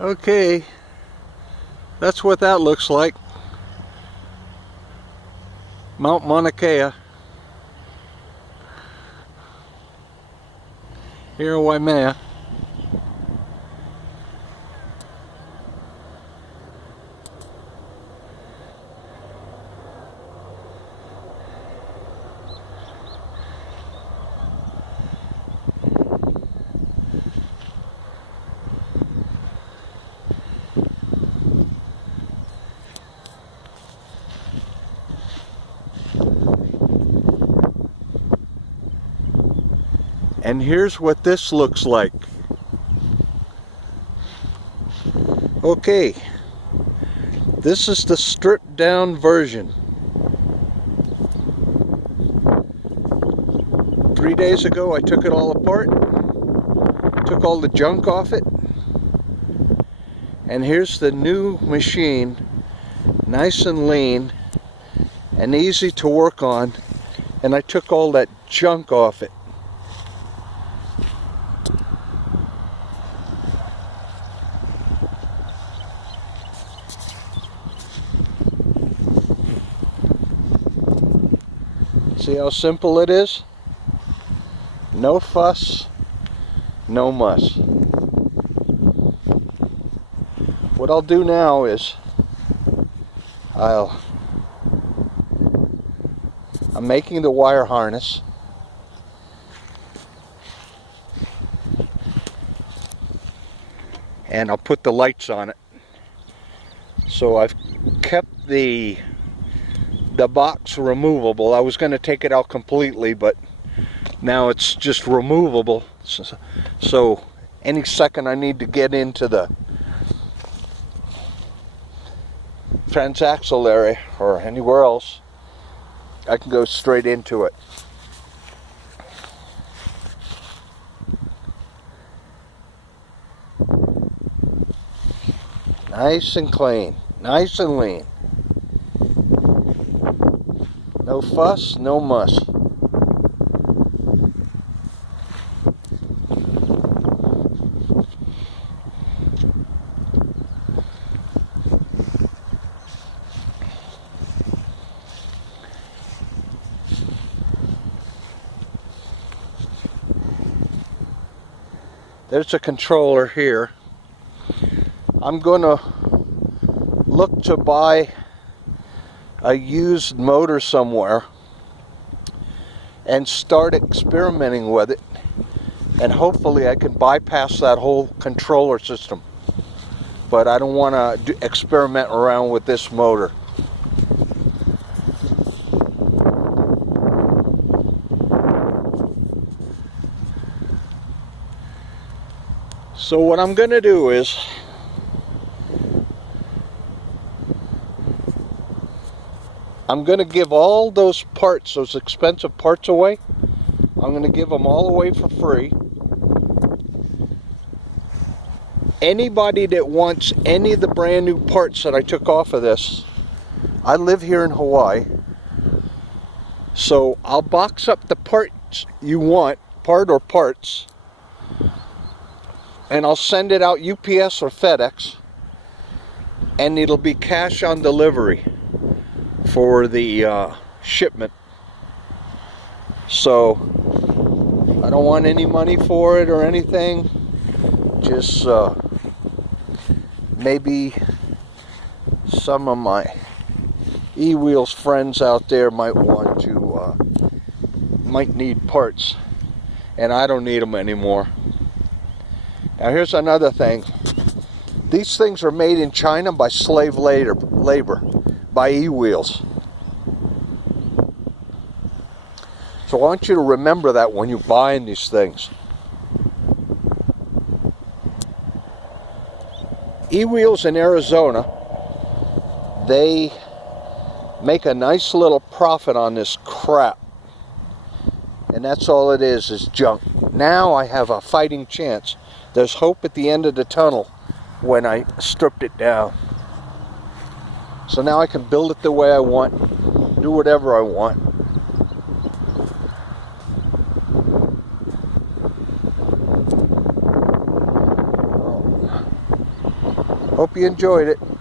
Okay, that's what that looks like. Mount Mauna Kea here in Waimea. And here's what this looks like. Okay, this is the stripped down version. 3 days ago I took it all apart, took all the junk off it, and here's the new machine, nice and lean and easy to work on, and I took all that junk off it. See how simple it is? No fuss, no muss. What I'll do now is I'm making the wire harness. And I'll put the lights on it. So I've kept the box removable. I was going to take it out completely, but now it's just removable. So any second I need to get into the transaxle area or anywhere else, I can go straight into it. Nice and clean, nice and lean. No fuss, no muss. There's a controller here. I'm gonna look to buy a used motor somewhere and start experimenting with it, and hopefully I can bypass that whole controller system. But I don't want to experiment around with this motor. So what I'm gonna do is I'm going to give all those parts, those expensive parts away. I'm going to give them all away for free. Anybody that wants any of the brand new parts that I took off of this, I live here in Hawaii, so I'll box up the parts you want, part or parts, and I'll send it out UPS or FedEx, and it'll be cash on delivery for the shipment. So I don't want any money for it or anything. Just maybe some of my E-Wheels friends out there might want to might need parts, and I don't need them anymore. Now here's another thing. These things are made in China by slave labor. By E-Wheels. So I want you to remember that when you're buying these things. E-Wheels in Arizona, they make a nice little profit on this crap. And that's all it is junk. Now I have a fighting chance. There's hope at the end of the tunnel when I stripped it down. So now I can build it the way I want, do whatever I want. Hope you enjoyed it.